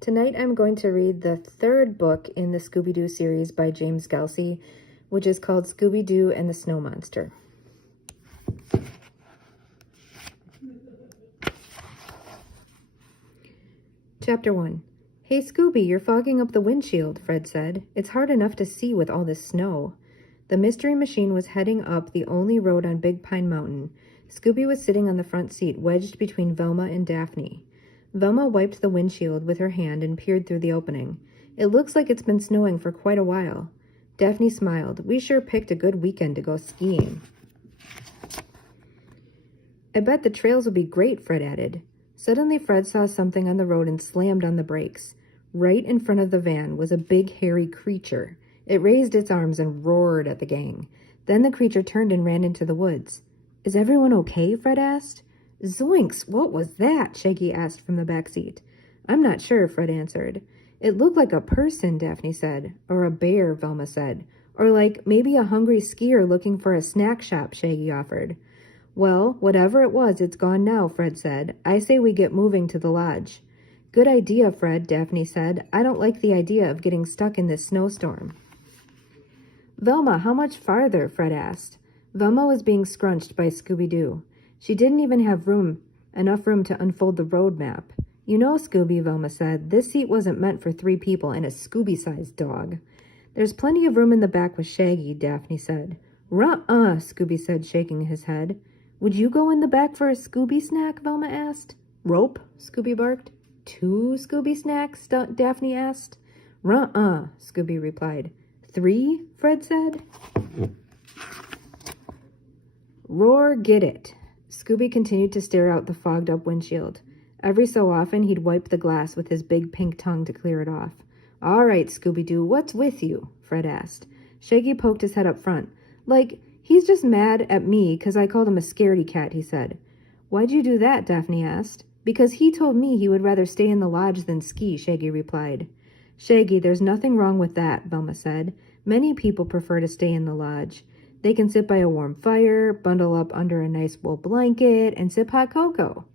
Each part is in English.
Tonight I'm going to read the third book in the Scooby Doo series by James Gelsey, which is called Scooby Doo and the Snow Monster. Chapter 1. Hey Scooby, you're fogging up the windshield, Fred said. It's hard enough to see with all this snow. The Mystery Machine was heading up the only road on Big Pine Mountain. Scooby was sitting on the front seat, wedged between Velma and Daphne. Velma wiped the windshield with her hand and peered through the opening. It looks like it's been snowing for quite a while. Daphne smiled. We sure picked a good weekend to go skiing. I bet the trails will be great, Fred added. Suddenly, Fred saw something on the road and slammed on the brakes. Right in front of the van was a big, hairy creature. It raised its arms and roared at the gang. Then the creature turned and ran into the woods. Is everyone okay? Fred asked. Zoinks, what was that? Shaggy asked from the back seat. I'm not sure, Fred answered. It looked like a person, Daphne said. Or a bear, Velma said. Or like maybe a hungry skier looking for a snack shop, Shaggy offered. Well, whatever it was, it's gone now, Fred said. I say we get moving to the lodge. Good idea, Fred, Daphne said. I don't like the idea of getting stuck in this snowstorm. Velma, how much farther? Fred asked. Velma was being scrunched by Scooby Doo. She didn't even have enough room to unfold the road map. You know, Scooby, Velma said, this seat wasn't meant for 3 people and a Scooby-sized dog. There's plenty of room in the back with Shaggy, Daphne said. Ruh-uh, Scooby said, shaking his head. Would you go in the back for a Scooby snack? Velma asked. Rope? Scooby barked. 2 Scooby snacks? Daphne asked. Ruh-uh, Scooby replied. 3? Fred said. Roar, get it. Scooby continued to stare out the fogged-up windshield. Every so often, he'd wipe the glass with his big pink tongue to clear it off. All right, Scooby-Doo, what's with you? Fred asked. Shaggy poked his head up front. Like, he's just mad at me because I called him a scaredy cat, he said. Why'd you do that? Daphne asked. Because he told me he would rather stay in the lodge than ski, Shaggy replied. Shaggy, there's nothing wrong with that, Velma said. Many people prefer to stay in the lodge. They can sit by a warm fire, bundle up under a nice wool blanket, and sip hot cocoa.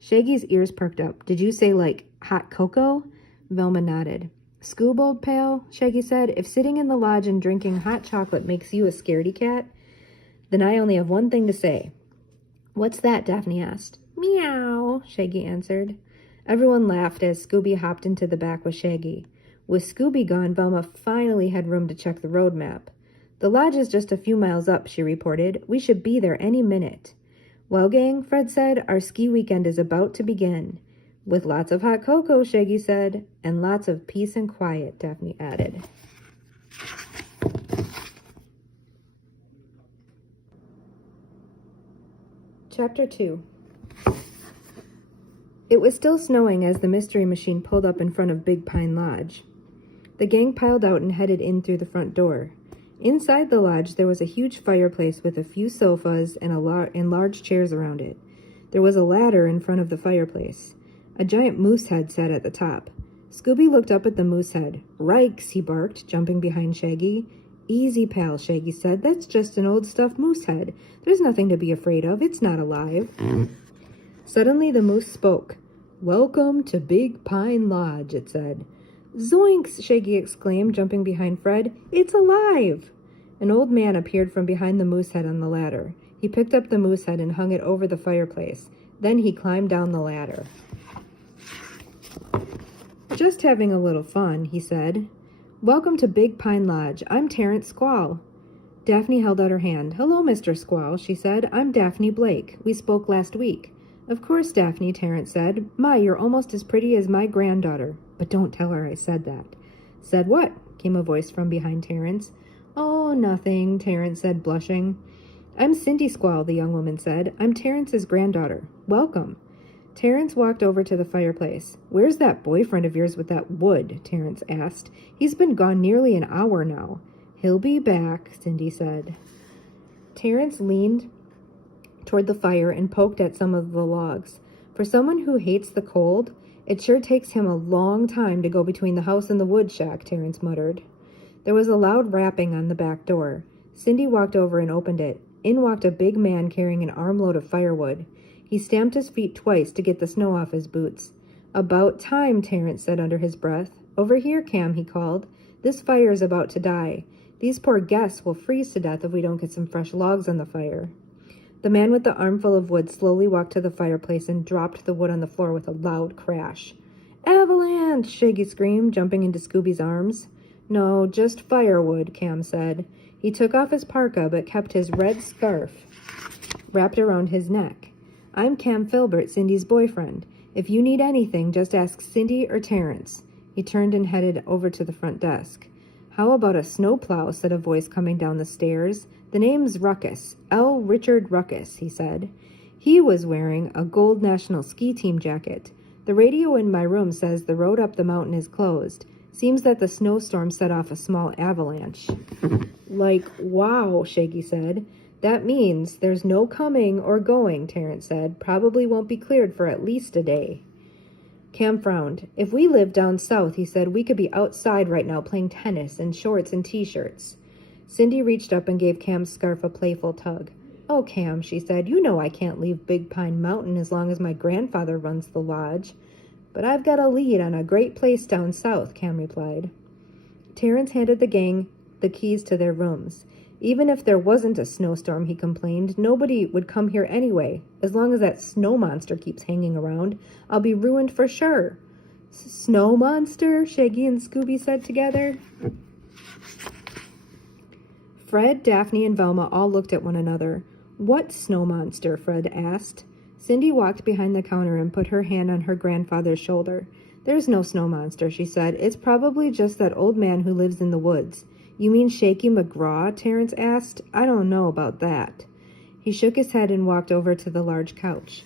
Shaggy's ears perked up. Did you say, like, hot cocoa? Velma nodded. Scoob, old pal, Shaggy said, if sitting in the lodge and drinking hot chocolate makes you a scaredy cat, then I only have one thing to say. What's that? Daphne asked. Meow, Shaggy answered. Everyone laughed as Scooby hopped into the back with Shaggy. With Scooby gone, Velma finally had room to check the road map. The lodge is just a few miles up, she reported. We should be there any minute. Well, gang, Fred said, our ski weekend is about to begin. With lots of hot cocoa, Shaggy said, and lots of peace and quiet, Daphne added. Chapter 2. It was still snowing as the Mystery Machine pulled up in front of Big Pine Lodge. The gang piled out and headed in through the front door. Inside the lodge, there was a huge fireplace with a few sofas and large chairs around it. There was a ladder in front of the fireplace. A giant moose head sat at the top. Scooby looked up at the moose head. Rikes, he barked, jumping behind Shaggy. Easy, pal, Shaggy said. That's just an old stuffed moose head. There's nothing to be afraid of. It's not alive. Suddenly, the moose spoke. Welcome to Big Pine Lodge, it said. Zoinks, Shaggy exclaimed, jumping behind Fred. It's alive! An old man appeared from behind the moose head on the ladder. He picked up the moose head and hung it over the fireplace. Then he climbed down the ladder. Just having a little fun, he said. Welcome to Big Pine Lodge. I'm Terrence Squall. Daphne held out her hand. Hello, Mr. Squall, she said. I'm Daphne Blake. We spoke last week. Of course, Daphne, Terrence said. My, you're almost as pretty as my granddaughter. But don't tell her I said that. Said what? Came a voice from behind Terrence. Oh, nothing, Terrence said, blushing. I'm Cindy Squall, the young woman said. I'm Terrence's granddaughter. Welcome. Terrence walked over to the fireplace. Where's that boyfriend of yours with that wood? Terrence asked. He's been gone nearly an hour now. He'll be back, Cindy said. Terrence leaned toward the fire and poked at some of the logs. For someone who hates the cold, it sure takes him a long time to go between the house and the wood shack, Terrence muttered. There was a loud rapping on the back door. Cindy walked over and opened it. In walked a big man carrying an armload of firewood. He stamped his feet twice to get the snow off his boots. About time, Terrence said under his breath. Over here, Cam, he called. This fire is about to die. These poor guests will freeze to death if we don't get some fresh logs on the fire. The man with the armful of wood slowly walked to the fireplace and dropped the wood on the floor with a loud crash. Avalanche! Shaggy screamed, jumping into Scooby's arms. No, just firewood, Cam said. He took off his parka but kept his red scarf wrapped around his neck. I'm Cam Filbert, Cindy's boyfriend. If you need anything, just ask Cindy or Terrence. He turned and headed over to the front desk. How about a snowplow, said a voice coming down the stairs. The name's Ruckus, L. Richard Ruckus, he said. He was wearing a gold National Ski Team jacket. The radio in my room says the road up the mountain is closed. Seems that the snowstorm set off a small avalanche. Like, wow, Shaggy said. That means there's no coming or going, Terrence said. Probably won't be cleared for at least a day. Cam frowned. If we lived down south, he said, we could be outside right now playing tennis in shorts and t-shirts. Cindy reached up and gave Cam's scarf a playful tug. Oh, Cam, she said, you know I can't leave Big Pine Mountain as long as my grandfather runs the lodge. But I've got a lead on a great place down south, Cam replied. Terrence handed the gang the keys to their rooms. Even if there wasn't a snowstorm, he complained, nobody would come here anyway. As long as that snow monster keeps hanging around, I'll be ruined for sure. Snow monster? Shaggy and Scooby said together. Fred, Daphne, and Velma all looked at one another. What snow monster? Fred asked. Cindy walked behind the counter and put her hand on her grandfather's shoulder. There's no snow monster, she said. It's probably just that old man who lives in the woods. You mean Shaky McGraw? Terrence asked. I don't know about that. He shook his head and walked over to the large couch.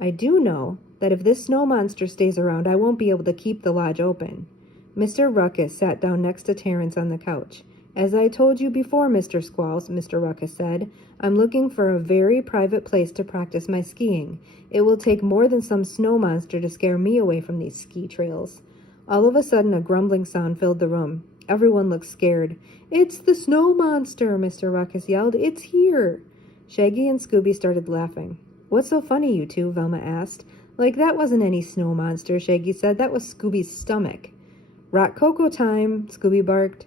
I do know that if this snow monster stays around, I won't be able to keep the lodge open. Mr. Ruckus sat down next to Terrence on the couch. As I told you before, Mr. Squalls, Mr. Ruckus said, I'm looking for a very private place to practice my skiing. It will take more than some snow monster to scare me away from these ski trails. All of a sudden, a grumbling sound filled the room. Everyone looked scared. It's the snow monster, Mr. Ruckus yelled. It's here. Shaggy and Scooby started laughing. What's so funny, you two? Velma asked. Like, that wasn't any snow monster, Shaggy said. That was Scooby's stomach. Rock cocoa time, Scooby barked.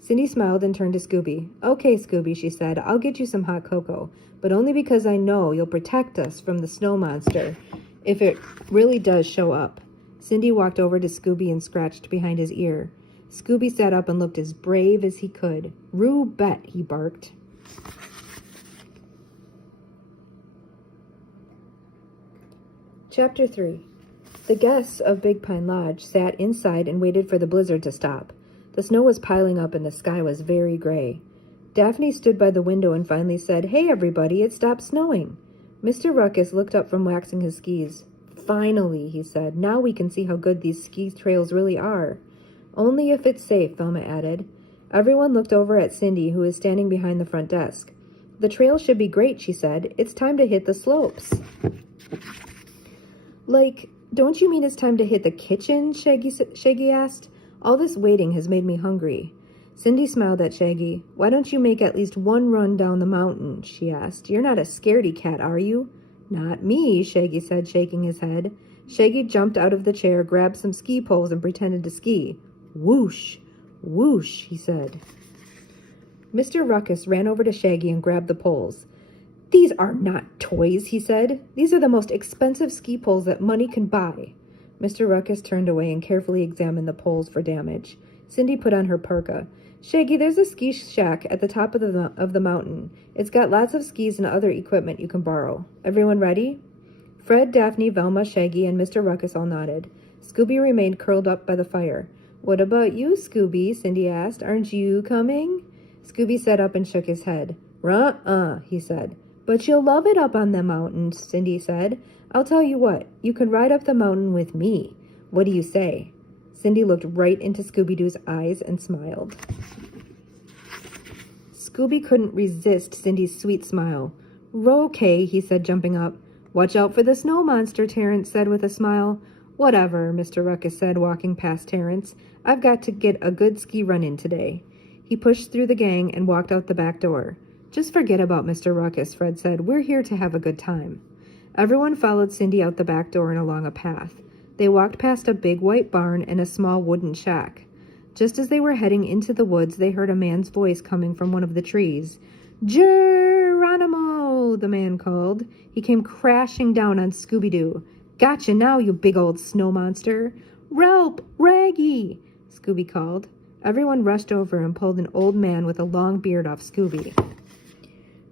Cindy smiled and turned to Scooby. Okay, Scooby, she said. I'll get you some hot cocoa, but only because I know you'll protect us from the snow monster if it really does show up. Cindy walked over to Scooby and scratched behind his ear. Scooby sat up and looked as brave as he could. Rue bet, he barked. Chapter 3. The guests of Big Pine Lodge sat inside and waited for the blizzard to stop. The snow was piling up and the sky was very gray. Daphne stood by the window and finally said, Hey, everybody, it stopped snowing. Mr. Ruckus looked up from waxing his skis. Finally, he said. Now we can see how good these ski trails really are. Only if it's safe, Velma added. Everyone looked over at Cindy, who was standing behind the front desk. The trail should be great, she said. It's time to hit the slopes. Like, don't you mean it's time to hit the kitchen? Shaggy asked. All this waiting has made me hungry. Cindy smiled at Shaggy. Why don't you make at least one run down the mountain? She asked. You're not a scaredy cat, are you? Not me, Shaggy said, shaking his head. Shaggy jumped out of the chair, grabbed some ski poles, and pretended to ski. Whoosh, whoosh, he said. Mr. Ruckus ran over to Shaggy and grabbed the poles. These are not toys, he said. These are the most expensive ski poles that money can buy. Mr. Ruckus turned away and carefully examined the poles for damage. Cindy put on her parka. Shaggy, there's a ski shack at the top of the mountain. It's got lots of skis and other equipment you can borrow. Everyone ready? Fred, Daphne, Velma, Shaggy, and Mr. Ruckus all nodded. Scooby remained curled up by the fire. What about you, Scooby? Cindy asked. Aren't you coming? Scooby sat up and shook his head. Ruh-uh, he said. But you'll love it up on the mountain, Cindy said. I'll tell you what, you can ride up the mountain with me. What do you say? Cindy looked right into Scooby-Doo's eyes and smiled. Scooby couldn't resist Cindy's sweet smile. Okay, he said, jumping up. Watch out for the snow monster, Terrence said with a smile. Whatever, Mr. Ruckus said, walking past Terrence. I've got to get a good ski run in today. He pushed through the gang and walked out the back door. Just forget about Mr. Ruckus, Fred said. We're here to have a good time. Everyone followed Cindy out the back door and along a path. They walked past a big white barn and a small wooden shack. Just as they were heading into the woods, they heard a man's voice coming from one of the trees. "Geronimo!" the man called. He came crashing down on Scooby Doo. "Gotcha now, you big old snow monster!" "Relp! Raggy!" Scooby called. Everyone rushed over and pulled an old man with a long beard off Scooby.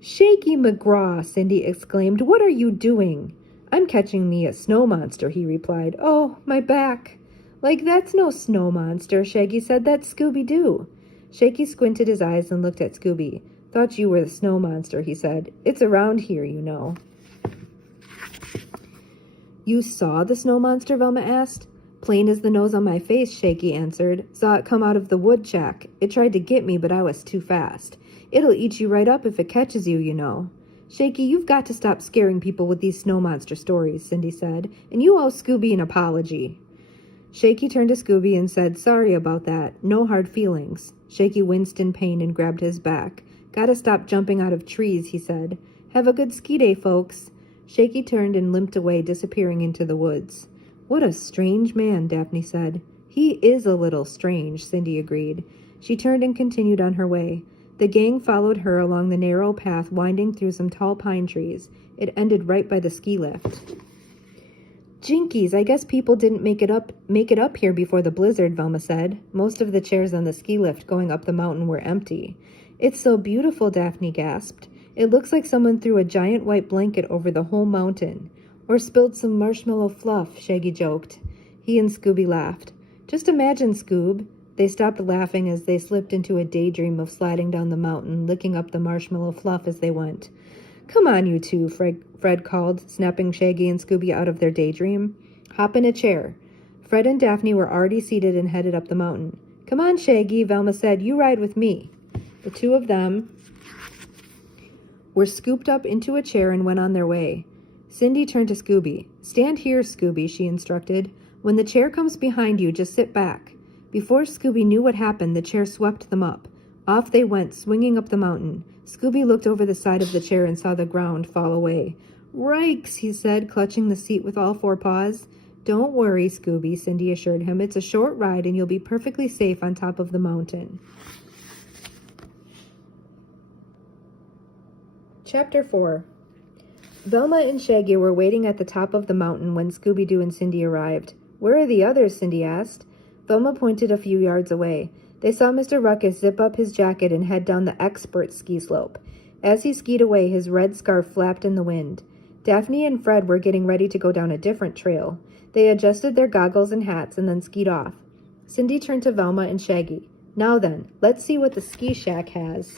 "Shaky McGraw!" Cindy exclaimed. "What are you doing?" "I'm catching me a snow monster," he replied. "Oh, my back." "Like, that's no snow monster," Shaggy said. "That's Scooby Doo." Shaky squinted his eyes and looked at Scooby. "Thought you were the snow monster," he said. "It's around here, you know." "You saw the snow monster?" Velma asked. "Plain as the nose on my face," Shaky answered. "Saw it come out of the wood shack. It tried to get me, but I was too fast. It'll eat you right up if it catches you, you know." "Shaky, you've got to stop scaring people with these snow monster stories," Cindy said, "and you owe Scooby an apology." Shaky turned to Scooby and said, "Sorry about that. No hard feelings." Shaky winced in pain and grabbed his back. "Gotta stop jumping out of trees," he said. "Have a good ski day, folks." Shaky turned and limped away, disappearing into the woods. "What a strange man," Daphne said. "He is a little strange," Cindy agreed. She turned and continued on her way. The gang followed her along the narrow path winding through some tall pine trees. It ended right by the ski lift. "Jinkies, I guess people didn't make it up here before the blizzard," Velma said. Most of the chairs on the ski lift going up the mountain were empty. "It's so beautiful," Daphne gasped. "It looks like someone threw a giant white blanket over the whole mountain." "Or spilled some marshmallow fluff," Shaggy joked. He and Scooby laughed. "Just imagine, Scoob." They stopped laughing as they slipped into a daydream of sliding down the mountain, licking up the marshmallow fluff as they went. "Come on, you two," Fred called, snapping Shaggy and Scooby out of their daydream. "Hop in a chair." Fred and Daphne were already seated and headed up the mountain. "Come on, Shaggy," Velma said. "You ride with me." The two of them were scooped up into a chair and went on their way. Cindy turned to Scooby. "Stand here, Scooby," she instructed. "When the chair comes behind you, just sit back." Before Scooby knew what happened, the chair swept them up. Off they went, swinging up the mountain. Scooby looked over the side of the chair and saw the ground fall away. "Rikes," he said, clutching the seat with all four paws. "Don't worry, Scooby," Cindy assured him. "It's a short ride and you'll be perfectly safe on top of the mountain." Chapter 4. Velma and Shaggy were waiting at the top of the mountain when Scooby-Doo and Cindy arrived. "Where are the others?" Cindy asked. Velma pointed a few yards away. They saw Mr. Ruckus zip up his jacket and head down the expert ski slope. As he skied away, his red scarf flapped in the wind. Daphne and Fred were getting ready to go down a different trail. They adjusted their goggles and hats and then skied off. Cindy turned to Velma and Shaggy. "Now then, let's see what the ski shack has."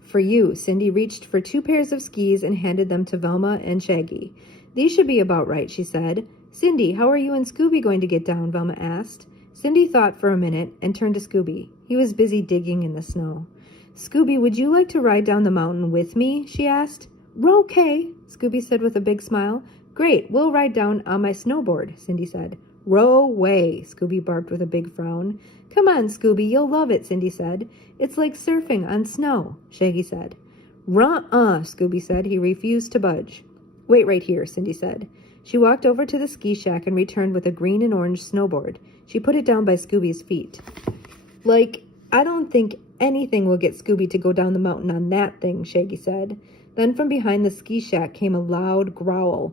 "For you." Cindy reached for 2 pairs of skis and handed them to Velma and Shaggy. "These should be about right," she said. "Cindy, how are you and Scooby going to get down?" Velma asked. Cindy thought for a minute and turned to Scooby. He was busy digging in the snow. "Scooby, would you like to ride down the mountain with me?" she asked. "Okay," Scooby said with a big smile. "Great, we'll ride down on my snowboard," Cindy said. "Row way," Scooby barked with a big frown. "Come on, Scooby, you'll love it," Cindy said. "It's like surfing on snow," Shaggy said. "Ruh-uh," Scooby said. He refused to budge. "Wait right here," Cindy said. She walked over to the ski shack and returned with a green and orange snowboard. She put it down by Scooby's feet. I don't think anything will get Scooby to go down the mountain on that thing," Shaggy said. Then from behind the ski shack came a loud growl.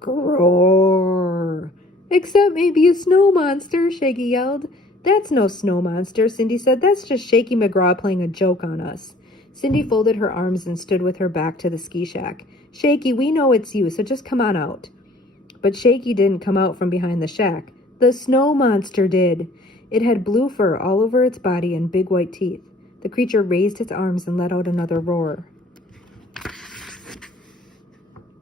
"Groar!" "Except maybe a snow monster," Shaggy yelled. "That's no snow monster," Cindy said. "That's just Shaky McGraw playing a joke on us." Cindy folded her arms and stood with her back to the ski shack. "Shaky, we know it's you, so just come on out." But Shaky didn't come out from behind the shack. The snow monster did. It had blue fur all over its body and big white teeth. The creature raised its arms and let out another roar.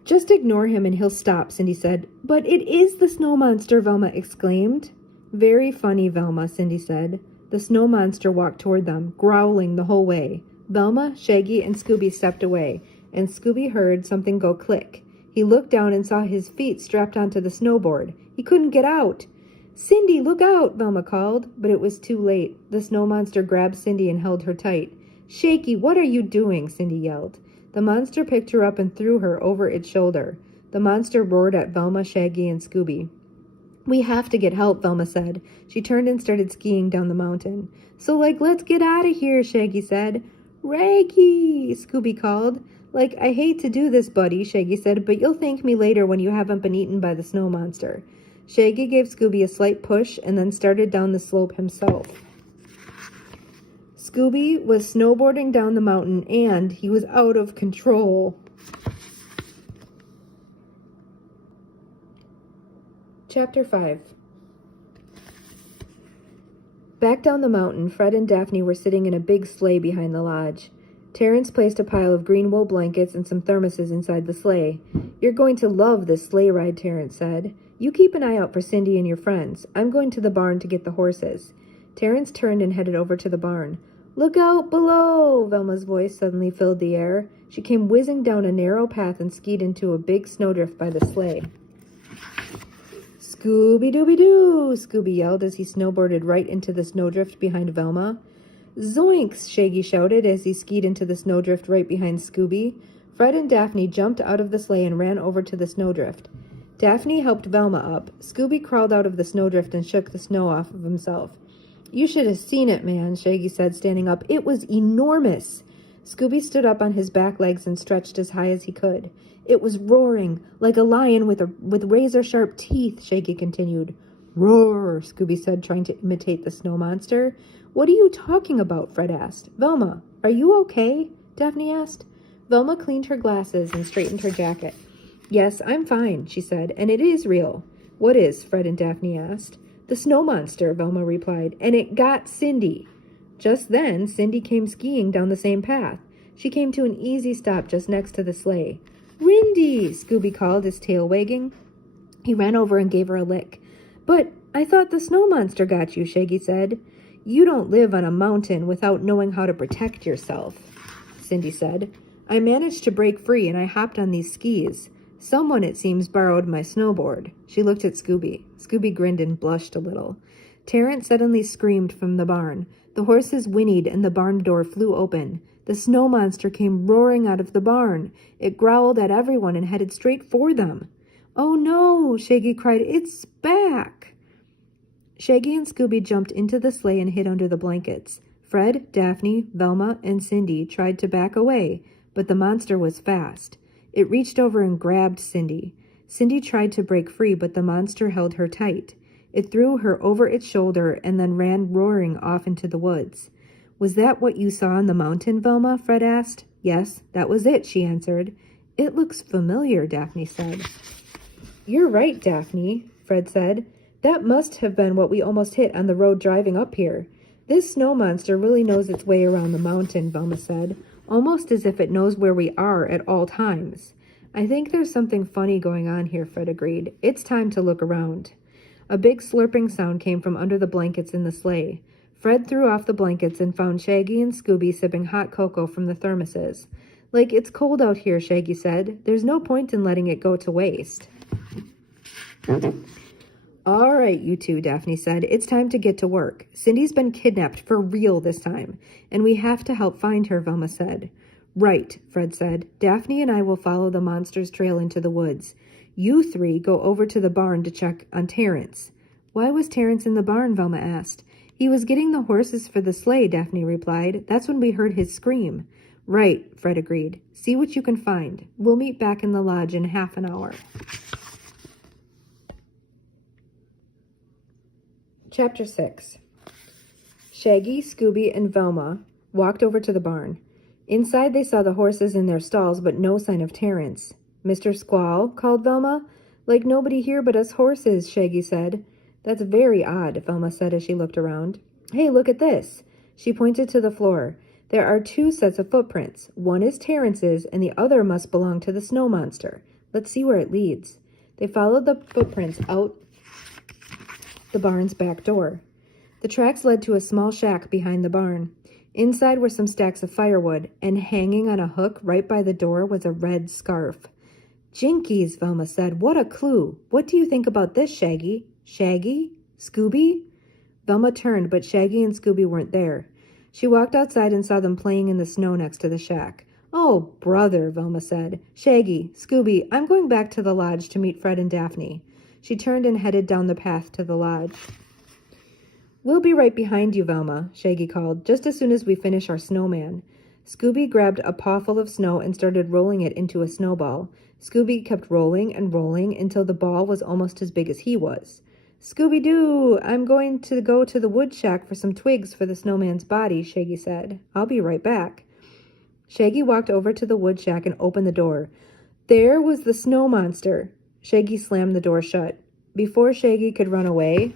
"Just ignore him and he'll stop," Cindy said. "But it is the snow monster," Velma exclaimed. "Very funny, Velma," Cindy said. The snow monster walked toward them, growling the whole way. Velma, Shaggy, and Scooby stepped away, and Scooby heard something go click. He looked down and saw his feet strapped onto the snowboard. He couldn't get out. "Cindy, look out!" Velma called, but it was too late. The snow monster grabbed Cindy and held her tight. "Shaky, what are you doing?" Cindy yelled. The monster picked her up and threw her over its shoulder. The monster roared at Velma, Shaggy, and Scooby. "We have to get help," Velma said. She turned and started skiing down the mountain. "So, let's get out of here," Shaggy said. "Raggy!" Scooby called. "I hate to do this, buddy," Shaggy said, "but you'll thank me later when you haven't been eaten by the snow monster." Shaggy gave Scooby a slight push and then started down the slope himself. Scooby was snowboarding down the mountain and he was out of control. Chapter 5. Back down the mountain, Fred and Daphne were sitting in a big sleigh behind the lodge. Terrence placed a pile of green wool blankets and some thermoses inside the sleigh. "You're going to love this sleigh ride," Terrence said. "You keep an eye out for Cindy and your friends. I'm going to the barn to get the horses." Terrence turned and headed over to the barn. "Look out below!" Velma's voice suddenly filled the air. She came whizzing down a narrow path and skied into a big snowdrift by the sleigh. "Scooby-Dooby-Doo!" Scooby yelled as he snowboarded right into the snowdrift behind Velma. "Zoinks!" Shaggy shouted as he skied into the snowdrift right behind Scooby. Fred and Daphne jumped out of the sleigh and ran over to the snowdrift. Daphne helped Velma up. Scooby crawled out of the snowdrift and shook the snow off of himself. "You should have seen it, man," Shaggy said, standing up. "It was enormous." Scooby stood up on his back legs and stretched as high as he could. "It was roaring, like a lion with razor-sharp teeth," Shaggy continued. "Roar," Scooby said, trying to imitate the snow monster. "What are you talking about?" Fred asked. "Velma, are you okay?" Daphne asked. Velma cleaned her glasses and straightened her jacket. "Yes, I'm fine," she said, "and it is real." "What is?" Fred and Daphne asked. "The snow monster," Velma replied, "and it got Cindy." Just then, Cindy came skiing down the same path. She came to an easy stop just next to the sleigh. "Rindy!" Scooby called, his tail wagging. He ran over and gave her a lick. "But I thought the snow monster got you," Shaggy said. "You don't live on a mountain without knowing how to protect yourself," Cindy said. "I managed to break free and I hopped on these skis. Someone, it seems, borrowed my snowboard." She looked at Scooby. Scooby grinned and blushed a little. Terrence suddenly screamed from the barn. The horses whinnied and the barn door flew open. The snow monster came roaring out of the barn. It growled at everyone and headed straight for them. "Oh no!" Shaggy cried. "It's back!" Shaggy and Scooby jumped into the sleigh and hid under the blankets. Fred, Daphne, Velma, and Cindy tried to back away, but the monster was fast. It reached over and grabbed Cindy. Cindy tried to break free, but the monster held her tight. It threw her over its shoulder and then ran roaring off into the woods. "Was that what you saw on the mountain, Velma?" Fred asked. "Yes, that was it," she answered. "It looks familiar," Daphne said. "You're right, Daphne," Fred said. "That must have been what we almost hit on the road driving up here." "This snow monster really knows its way around the mountain," Velma said, "almost as if it knows where we are at all times." "I think there's something funny going on here," Fred agreed. "It's time to look around." A big slurping sound came from under the blankets in the sleigh. Fred threw off the blankets and found Shaggy and Scooby sipping hot cocoa from the thermoses. "It's cold out here," Shaggy said. "There's no point in letting it go to waste." "All right, you two," Daphne said. "It's time to get to work. Cindy's been kidnapped for real this time, and we have to help find her," Velma said. "Right," Fred said. "Daphne and I will follow the monster's trail into the woods. You three go over to the barn to check on Terrence." "Why was Terrence in the barn?" Velma asked. "He was getting the horses for the sleigh," Daphne replied. "That's when we heard his scream." "Right," Fred agreed. "See what you can find. We'll meet back in the lodge in half an hour." Chapter 6. Shaggy, Scooby, and Velma walked over to the barn. Inside they saw the horses in their stalls, but no sign of Terrence. "Mr. Squall," called Velma. "Like nobody here but us horses," Shaggy said. "That's very odd," Velma said as she looked around. "Hey, look at this." She pointed to the floor. "There are 2 sets of footprints. One is Terrence's, and the other must belong to the snow monster. Let's see where it leads." They followed the footprints out the barn's back door. The tracks led to a small shack behind the barn. Inside were some stacks of firewood, and hanging on a hook right by the door was a red scarf. "Jinkies," Velma said. "What a clue. What do you think about this, Shaggy?" "Shaggy? Scooby?" Velma turned, but Shaggy and Scooby weren't there. She walked outside and saw them playing in the snow next to the shack. Oh, brother, Velma said. Shaggy, Scooby, I'm going back to the lodge to meet Fred and Daphne. She turned and headed down the path to the lodge. We'll be right behind you, Velma, Shaggy called, just as soon as we finish our snowman. Scooby grabbed a pawful of snow and started rolling it into a snowball. Scooby kept rolling and rolling until the ball was almost as big as he was. Scooby Doo, I'm going to go to the wood shack for some twigs for the snowman's body, Shaggy said. I'll be right back. Shaggy walked over to the wood shack and opened the door. There was the snow monster. Shaggy slammed the door shut. Before Shaggy could run away,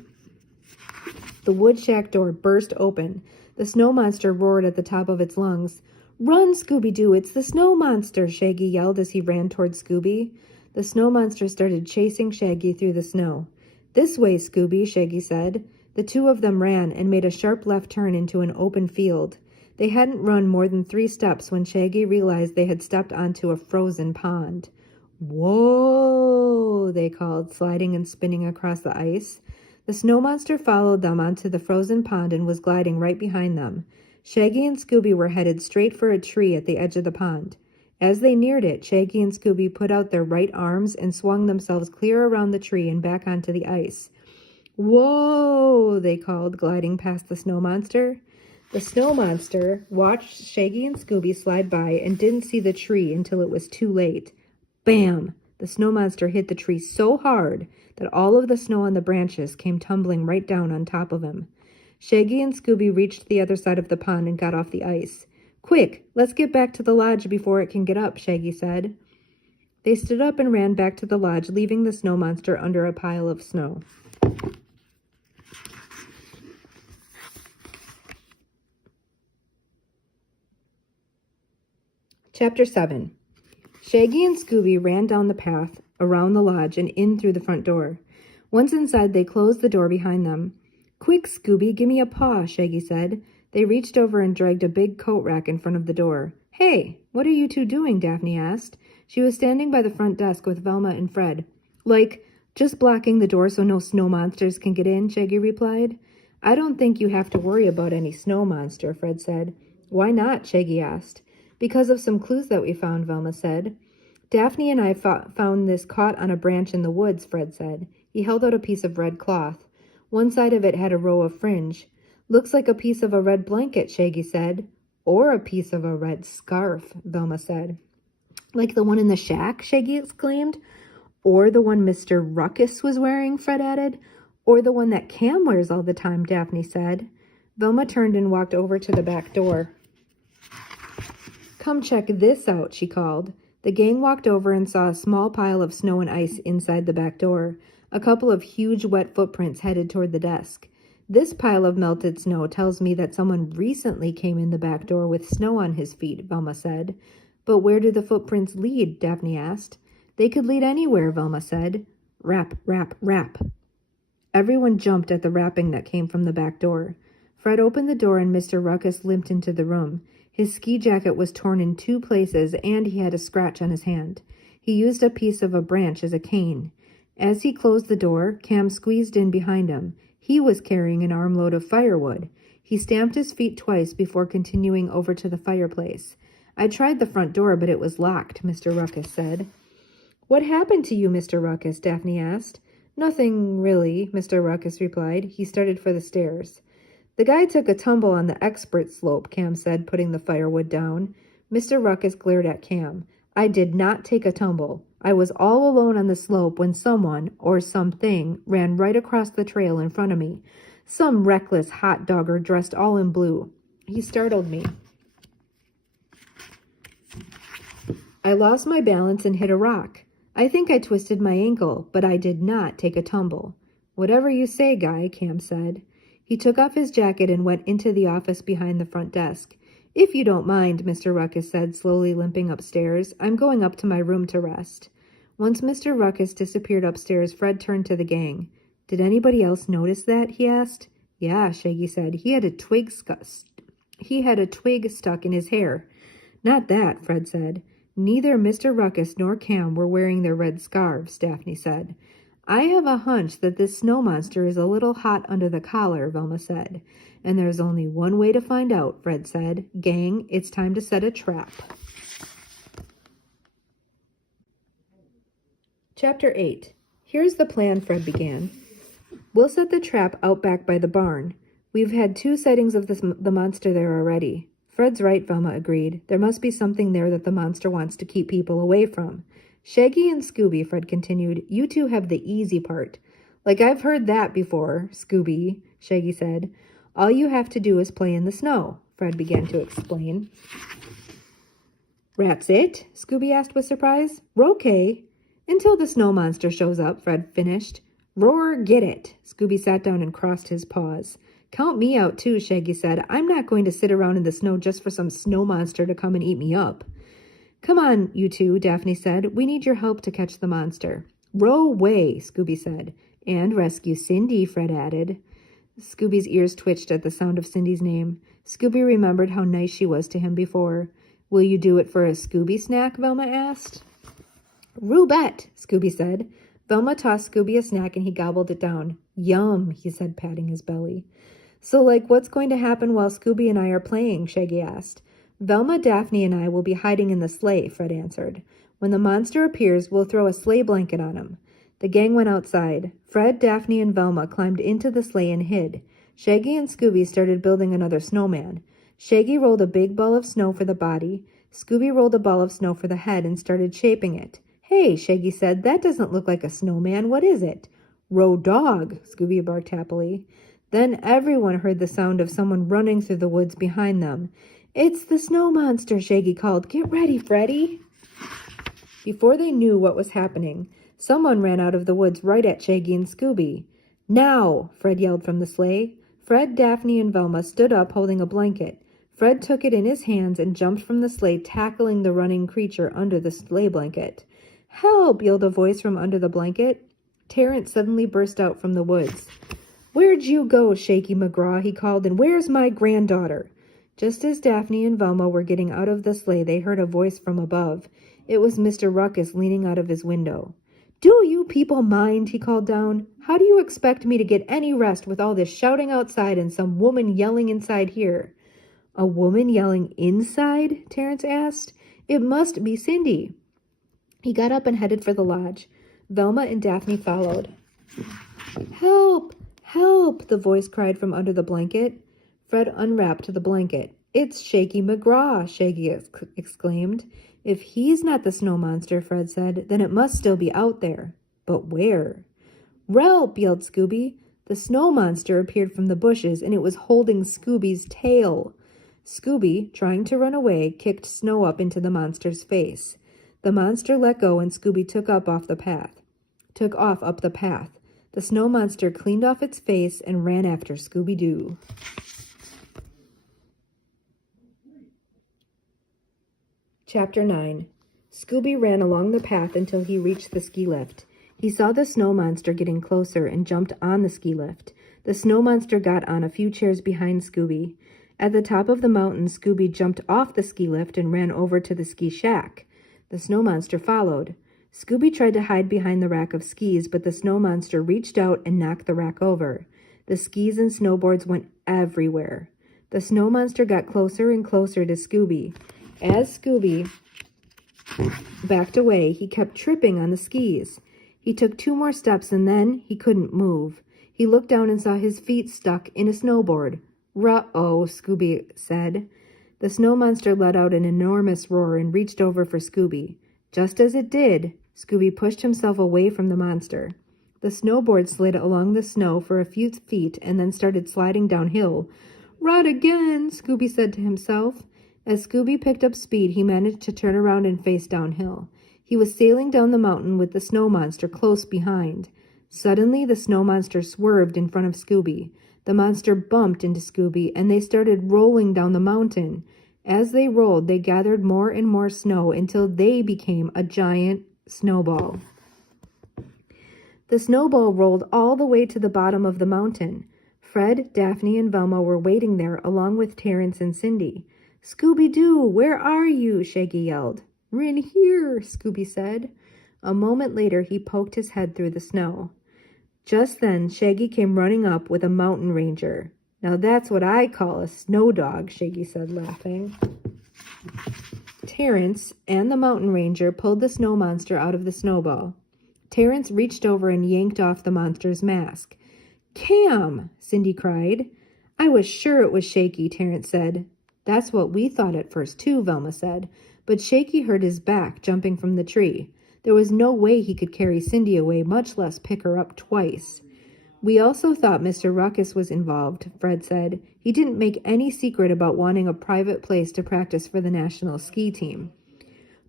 the wood shack door burst open. The snow monster roared at the top of its lungs. Run, Scooby-Doo, it's the snow monster, Shaggy yelled as he ran toward Scooby. The snow monster started chasing Shaggy through the snow. This way, Scooby, Shaggy said. The two of them ran and made a sharp left turn into an open field. They hadn't run more than 3 steps when Shaggy realized they had stepped onto a frozen pond. Whoa, they called, sliding and spinning across the ice. The snow monster followed them onto the frozen pond and was gliding right behind them. Shaggy and Scooby were headed straight for a tree at the edge of the pond. As they neared it, Shaggy and Scooby put out their right arms and swung themselves clear around the tree and back onto the ice. Whoa, they called, gliding past the snow monster. The snow monster watched Shaggy and Scooby slide by and didn't see the tree until it was too late. Bam! The snow monster hit the tree so hard that all of the snow on the branches came tumbling right down on top of him. Shaggy and Scooby reached the other side of the pond and got off the ice. Quick, let's get back to the lodge before it can get up, Shaggy said. They stood up and ran back to the lodge, leaving the snow monster under a pile of snow. Chapter 7. Shaggy and Scooby ran down the path, around the lodge, and in through the front door. Once inside, they closed the door behind them. Quick, Scooby, give me a paw, Shaggy said. They reached over and dragged a big coat rack in front of the door. Hey, what are you two doing? Daphne asked. She was standing by the front desk with Velma and Fred. Like, just blocking the door so no snow monsters can get in, Shaggy replied. I don't think you have to worry about any snow monster, Fred said. Why not? Shaggy asked. Because of some clues that we found, Velma said. Daphne and I found this caught on a branch in the woods, Fred said. He held out a piece of red cloth. One side of it had a row of fringe. Looks like a piece of a red blanket, Shaggy said. Or a piece of a red scarf, Velma said. Like the one in the shack, Shaggy exclaimed. Or the one Mr. Ruckus was wearing, Fred added. Or the one that Cam wears all the time, Daphne said. Velma turned and walked over to the back door. Come check this out, she called. The gang walked over and saw a small pile of snow and ice inside the back door. A couple of huge wet footprints headed toward the desk. This pile of melted snow tells me that someone recently came in the back door with snow on his feet, Velma said. But where do the footprints lead? Daphne asked. They could lead anywhere, Velma said. Rap, rap, rap. Everyone jumped at the rapping that came from the back door. Fred opened the door and Mr. Ruckus limped into the room. His ski jacket was torn in 2 places and he had a scratch on his hand. He used a piece of a branch as a cane. As he closed the door, Cam squeezed in behind him. He was carrying an armload of firewood. He stamped his feet twice before continuing over to the fireplace. I tried the front door, but it was locked, Mr. Ruckus said. What happened to you, Mr. Ruckus? Daphne asked. Nothing, really, Mr. Ruckus replied. He started for the stairs. The guy took a tumble on the expert slope, Cam said, putting the firewood down. Mr. Ruckus glared at Cam. I did not take a tumble. I was all alone on the slope when someone, or something, ran right across the trail in front of me. Some reckless hot dogger dressed all in blue. He startled me. I lost my balance and hit a rock. I think I twisted my ankle, but I did not take a tumble. Whatever you say, guy, Cam said. He took off his jacket and went into the office behind the front desk. If you don't mind, Mr. Ruckus said, slowly limping upstairs, I'm going up to my room to rest. Once Mr. Ruckus disappeared upstairs, Fred turned to the gang. Did anybody else notice that? He asked. Yeah, Shaggy said. He had a twig stuck in his hair. Not that, Fred said. Neither Mr. Ruckus nor Cam were wearing their red scarves, Daphne said. I have a hunch that this snow monster is a little hot under the collar, Velma said. And there's only one way to find out, Fred said. Gang, it's time to set a trap. Chapter 8. Here's the plan, Fred began. We'll set the trap out back by the barn. We've had 2 sightings of the monster there already. Fred's right, Velma agreed. There must be something there that the monster wants to keep people away from. Shaggy and Scooby, Fred continued, you 2 have the easy part. Like I've heard that before, Scooby, Shaggy said. All you have to do is play in the snow, Fred began to explain. That's it? Scooby asked with surprise. Okay. Until the snow monster shows up, Fred finished. Roar, get it. Scooby sat down and crossed his paws. Count me out too, Shaggy said. I'm not going to sit around in the snow just for some snow monster to come and eat me up. Come on, you 2, Daphne said. We need your help to catch the monster. Row away, Scooby said. And rescue Cindy, Fred added. Scooby's ears twitched at the sound of Cindy's name. Scooby remembered how nice she was to him before. Will you do it for a Scooby snack? Velma asked. Rubette, Scooby said. Velma tossed Scooby a snack and he gobbled it down. Yum, he said, patting his belly. So, what's going to happen while Scooby and I are playing? Shaggy asked. Velma, Daphne, and I will be hiding in the sleigh, Fred answered. When the monster appears, we'll throw a sleigh blanket on him. The gang went outside. Fred, Daphne, and Velma climbed into the sleigh and hid. Shaggy and Scooby started building another snowman. Shaggy rolled a big ball of snow for the body. Scooby rolled a ball of snow for the head and started shaping it. Hey, Shaggy said, that doesn't look like a snowman. What is it? Row dog, Scooby barked happily. Then everyone heard the sound of someone running through the woods behind them. It's the snow monster, Shaggy called. Get ready, Freddy. Before they knew what was happening, someone ran out of the woods right at Shaggy and Scooby. Now, Fred yelled from the sleigh. Fred, Daphne, and Velma stood up holding a blanket. Fred took it in his hands and jumped from the sleigh, tackling the running creature under the sleigh blanket. Help! Yelled a voice from under the blanket. Terrence suddenly burst out from the woods. Where'd you go, Shaky McGraw? He called, and where's my granddaughter? Just as Daphne and Velma were getting out of the sleigh, they heard a voice from above. It was Mr. Ruckus leaning out of his window. Do you people mind? He called down. How do you expect me to get any rest with all this shouting outside and some woman yelling inside here? A woman yelling inside? Terrence asked. It must be Cindy. He got up and headed for the lodge. Velma and Daphne followed. Help! Help! The voice cried from under the blanket. Fred unwrapped the blanket. It's Shaky McGraw, Shaggy exclaimed. If he's not the snow monster, Fred said, then it must still be out there. But where? Relp! Yelled Scooby. The snow monster appeared from the bushes, and it was holding Scooby's tail. Scooby, trying to run away, kicked snow up into the monster's face. The monster let go, and Scooby took off up the path. The snow monster cleaned off its face and ran after Scooby Doo. Chapter 9. Scooby ran along the path until he reached the ski lift. He saw the snow monster getting closer and jumped on the ski lift. The snow monster got on a few chairs behind Scooby. At the top of the mountain, Scooby jumped off the ski lift and ran over to the ski shack. The snow monster followed. Scooby tried to hide behind the rack of skis, but the snow monster reached out and knocked the rack over. The skis and snowboards went everywhere. The snow monster got closer and closer to Scooby. As Scooby backed away, he kept tripping on the skis. He took 2 more steps and then he couldn't move. He looked down and saw his feet stuck in a snowboard. Ruh-oh, Scooby said. The snow monster let out an enormous roar and reached over for Scooby. Just as it did, Scooby pushed himself away from the monster. The snowboard slid along the snow for a few feet and then started sliding downhill. Run again, Scooby said to himself. As Scooby picked up speed, he managed to turn around and face downhill. He was sailing down the mountain with the snow monster close behind. Suddenly, the snow monster swerved in front of Scooby. The monster bumped into Scooby, and they started rolling down the mountain. As they rolled, they gathered more and more snow until they became a giant snowball. The snowball rolled all the way to the bottom of the mountain. Fred, Daphne, and Velma were waiting there along with Terrence and Cindy. Scooby-Doo, where are you? Shaggy yelled. We're in here, Scooby said. A moment later, he poked his head through the snow. Just then, Shaggy came running up with a mountain ranger. Now that's what I call a snow dog, Shaggy said, laughing. Terrence and the mountain ranger pulled the snow monster out of the snowball. Terrence reached over and yanked off the monster's mask. "Cam!" Cindy cried. "I was sure it was Shaky," Terrence said. "That's what we thought at first, too," Velma said. "But Shaky hurt his back jumping from the tree. There was no way he could carry Cindy away, much less pick her up twice." "We also thought Mr. Ruckus was involved," Fred said. "He didn't make any secret about wanting a private place to practice for the national ski team."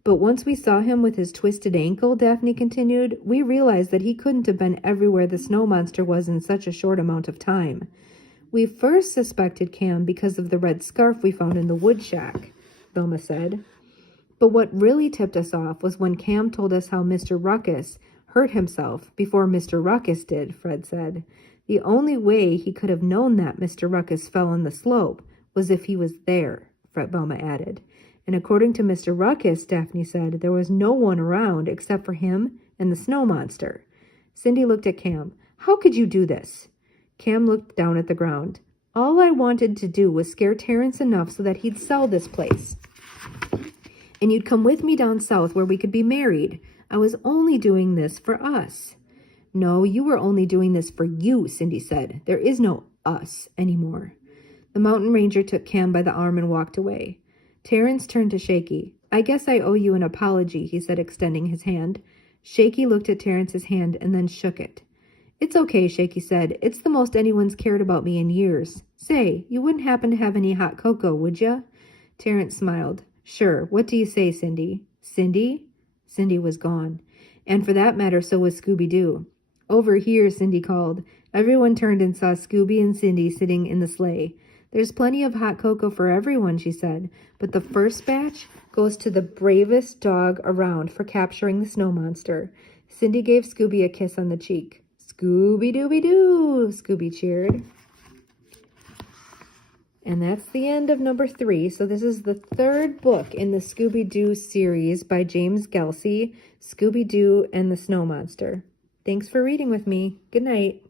"But once we saw him with his twisted ankle," Daphne continued, "we realized that he couldn't have been everywhere the snow monster was in such a short amount of time. We first suspected Cam because of the red scarf we found in the wood shack," Velma said. "But what really tipped us off was when Cam told us how Mr. Ruckus hurt himself before Mr. Ruckus did," Fred said. "The only way he could have known that Mr. Ruckus fell on the slope was if he was there," Velma added. "And according to Mr. Ruckus," Daphne said, "there was no one around except for him and the snow monster." Cindy looked at Cam. "How could you do this?" Cam looked down at the ground. "All I wanted to do was scare Terrence enough so that he'd sell this place. And you'd come with me down south where we could be married. I was only doing this for us." "No, you were only doing this for you," Cindy said. "There is no us anymore." The mountain ranger took Cam by the arm and walked away. Terrence turned to Shaky. "I guess I owe you an apology," he said, extending his hand. Shaky looked at Terrence's hand and then shook it. "It's okay," Shaky said. "It's the most anyone's cared about me in years. Say, you wouldn't happen to have any hot cocoa, would ya?" Terrence smiled. "Sure. What do you say, Cindy?" "Cindy?" Cindy was gone. And for that matter, so was Scooby Doo. "Over here," Cindy called. Everyone turned and saw Scooby and Cindy sitting in the sleigh. "There's plenty of hot cocoa for everyone," she said, "but the first batch goes to the bravest dog around for capturing the snow monster." Cindy gave Scooby a kiss on the cheek. "Scooby-Dooby-Doo!" Scooby cheered. And that's the end of number 3. So this is the third book in the Scooby Doo series by James Gelsey, Scooby Doo and the Snow Monster. Thanks for reading with me. Good night.